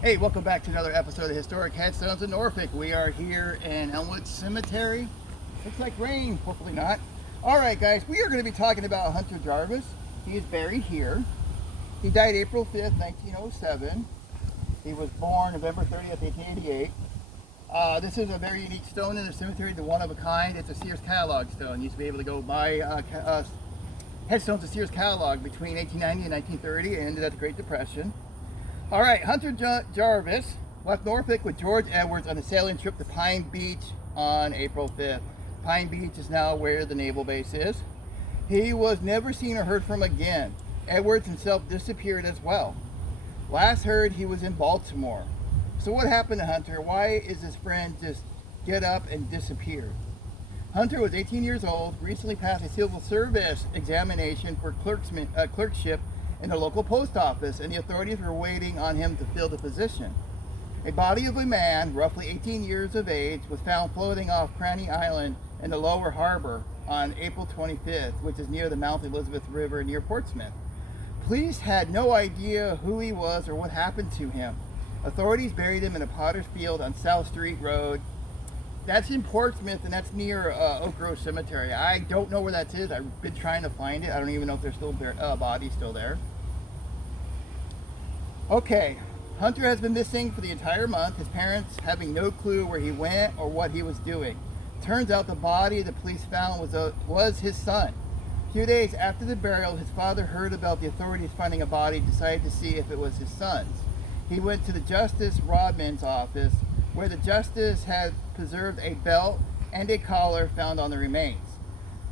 Hey, welcome back to another episode of Historic Headstones in Norfolk. We are here in Elmwood Cemetery. Looks like rain, hopefully not. Alright guys, we are going to be talking about Hunter Jarvis. He is buried here. He died April 5th, 1907. He was born November 30th, 1888. This is a very unique stone in the cemetery, the one of a kind. It's a Sears catalog stone. You used to be able to go buy headstones of Sears catalog between 1890 and 1930. It ended at the Great Depression. All right, Hunter Jarvis left Norfolk with George Edwards on a sailing trip to Pine Beach on April 5th. Pine Beach is now where the naval base is. He was never seen or heard from again. Edwards himself disappeared as well. Last heard he was in Baltimore. So what happened to Hunter? Why is his friend just get up and disappear? Hunter was 18 years old, recently passed a civil service examination for clerkship in the local post office, and the authorities were waiting on him to fill the position. A body of a man, roughly 18 years of age, was found floating off Cranny Island in the lower harbor on April 25th, which is near the Mount Elizabeth River near Portsmouth. Police had no idea who he was or what happened to him. Authorities buried him in a potter's field on South Street Road. That's in Portsmouth, and that's near Oak Grove Cemetery. I don't know where that is. I've been trying to find it. I don't even know if there's still bodies still there. Okay, Hunter has been missing for the entire month, his parents having no clue where he went or what he was doing. Turns out the body the police found was his son. A few days after the burial, his father heard about the authorities finding a body, decided to see if it was his son's. He went to the Justice Rodman's office, where the justice had preserved a belt and a collar found on the remains.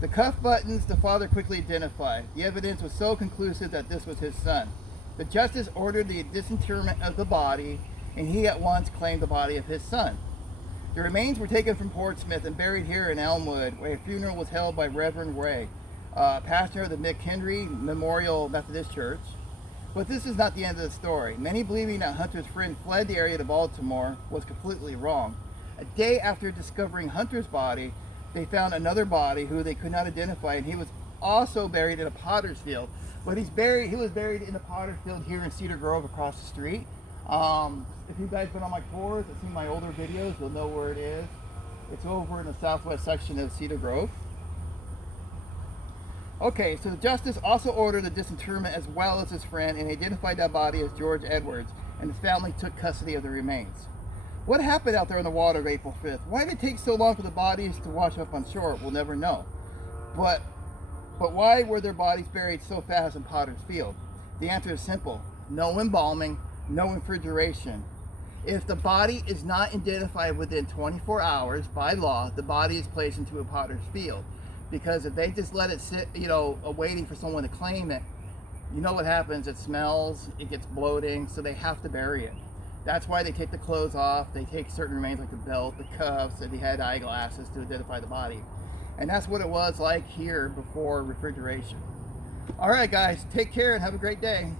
The cuff buttons the father quickly identified. The evidence was so conclusive that this was his son. The justice ordered the disinterment of the body, and he at once claimed the body of his son. The remains were taken from Portsmouth and buried here in Elmwood, where a funeral was held by Reverend Ray, pastor of the McHenry Memorial Methodist Church. But this is not the end of the story. Many believing that Hunter's friend fled the area to Baltimore was completely wrong. A day after discovering Hunter's body, they found another body who they could not identify, and he was also buried in a potter's field. But he was buried in the potter's field here in Cedar Grove across the street. If you guys been on my tours and seen my older videos, you'll know where it is. It's over in the southwest section of Cedar Grove. Okay, so the justice also ordered the disinterment as well as his friend and identified that body as George Edwards, and the family took custody of the remains. What happened out there in the water of April 5th? Why did it take so long for the bodies to wash up on shore? We'll never know. But why were their bodies buried so fast in Potter's Field? The answer is simple. No embalming, no refrigeration. If the body is not identified within 24 hours by law, the body is placed into a Potter's Field. Because if they just let it sit, waiting for someone to claim it, you know what happens? It smells, it gets bloating, so they have to bury it. That's why they take the clothes off. They take certain remains like the belt, the cuffs, and he had eyeglasses to identify the body. And that's what it was like here before refrigeration. All right, guys, take care and have a great day.